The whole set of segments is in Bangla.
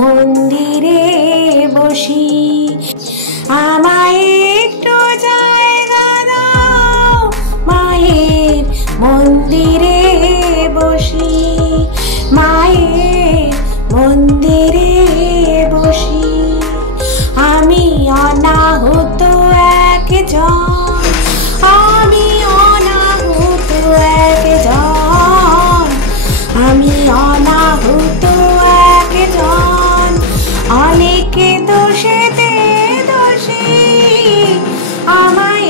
মন্দিরে বসি। আমায় একটু জায়গা দাও, মায়ের মন্দিরে বসি, মায়ের মন্দিরে বসি। আমি অনাহুত একজন, আমি অনাহুত একজন, আমি অনাহুত একজন, অনেকে দোষেতে দোষী। আমায়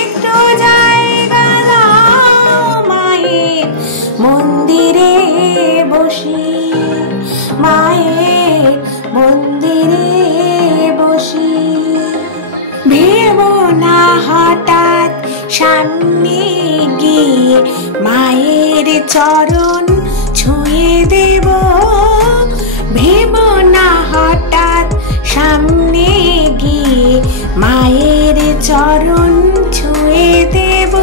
একটু জায়গা দাও, মায়ের মন্দিরে বসি, মায়ের মন্দিরে বসি। ভেবো না হঠাৎ সামনে গিয়ে মায়ের চরণ ছুঁয়ে দেব, ভেবো না হঠাৎ সামনে গিয়ে মায়ের চরণ ছুঁয়ে দেব।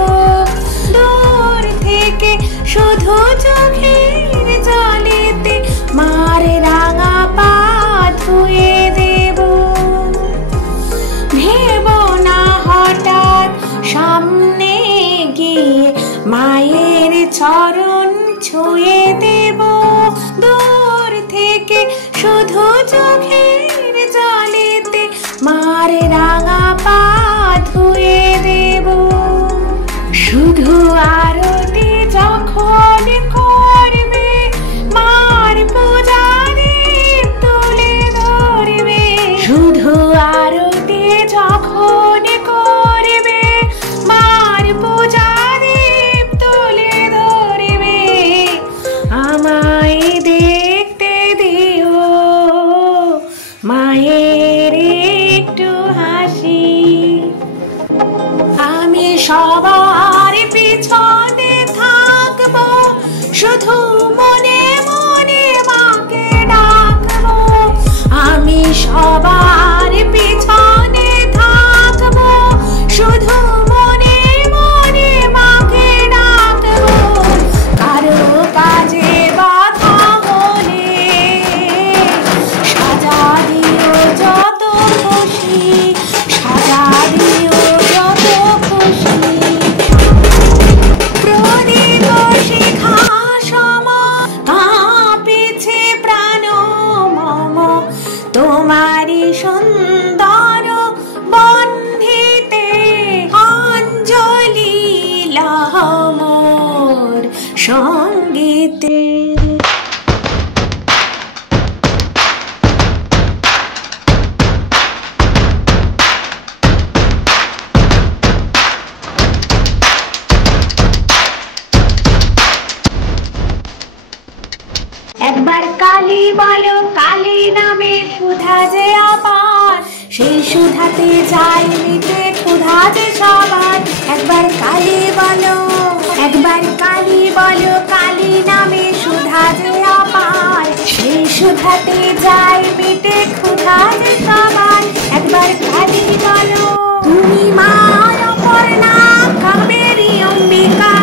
দূর থেকে শুধু চোখের জলেতে মার রাঙা পা ধুয়ে দেব। ভেবো না হঠাৎ সামনে গিয়ে মায়ের চরণ ছুঁয়ে দেব। দূর থেকে শুধু চোখের জলেতে মার রাঙা পা ধুয়ে দেব। শুধু আরতি যখন করবে, মার পূজা দীপ তুলে ধরবে। শুধু আরতি যখন করবে, মার পূজা দীপ তুলে ধরবে। আমায় দেখতে দিও মায়ের একটু হাসি। আমি সবার পিছনে থাকবো, শুধু মনে মনে মাকে ডাকবো। আমি সবার পিছনে থাকবো, শুধু মনে মনে মাকে ডাকবো। কারো কাজে বাধা হলে সাজা দিও যত খুশি, সাজা দিও যত খুশি। প্রদীপ শিখা সম কাঁপিছে প্রাণ মম, তোমারি সুন্দর বন্ধিতে অঞ্জলি লহ মোর সঙ্গীতে। একবার কালী বলো, কালী নামে সুধা যে আপার, সেই সুধাতে যাই মিটে ক্ষুধা যে সবার। একবার কালী বলো, একবার কালী বলো, কালী নামে সুধা যে আপার, সেই সুধাতে যাই মিটে ক্ষুধা যে সবার। একবার কালী বলো, তুমি মা অপর্ণা, কাবেরী অম্বিকা,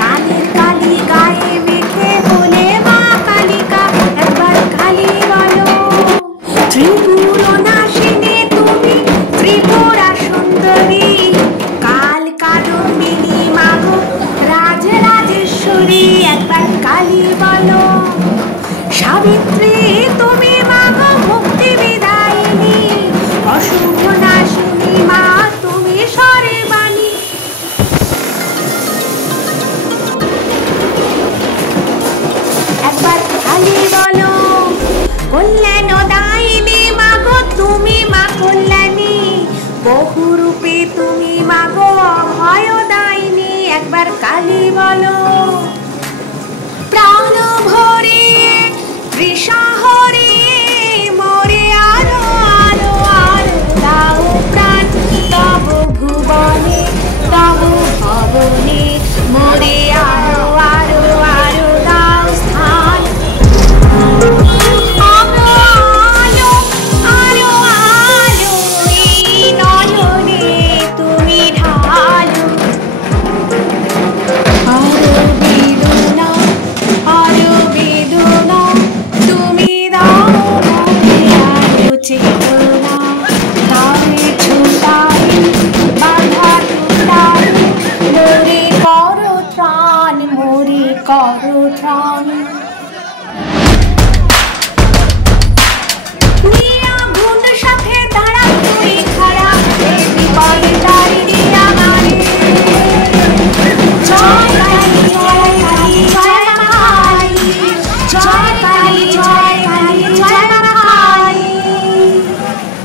কালের কালী গায়ে মেখে হলে মা কালিকা। একবার কালী বলো, ত্রিপুর নাশিনী তুমি, ত্রিপুরা সুন্দরী, কাল কাদম্বিনী মাগো, রাজ রাজেশ্বরী। একবার কালী বলো, সাবিত্রী তুমি মাগো, মুক্তি বিদায়িনী, অশুভ নাশিনী মা তুমি সর্বাণী। একবার কালী বলো, কল্যাণ দায়িনী মাগো, তুমি মা কল্যাণী, বহুরূপে তুমি মাগো, অভয় দায়িনী। একবার কালী বলো, প্রাণ ভরে ত্রিসাহ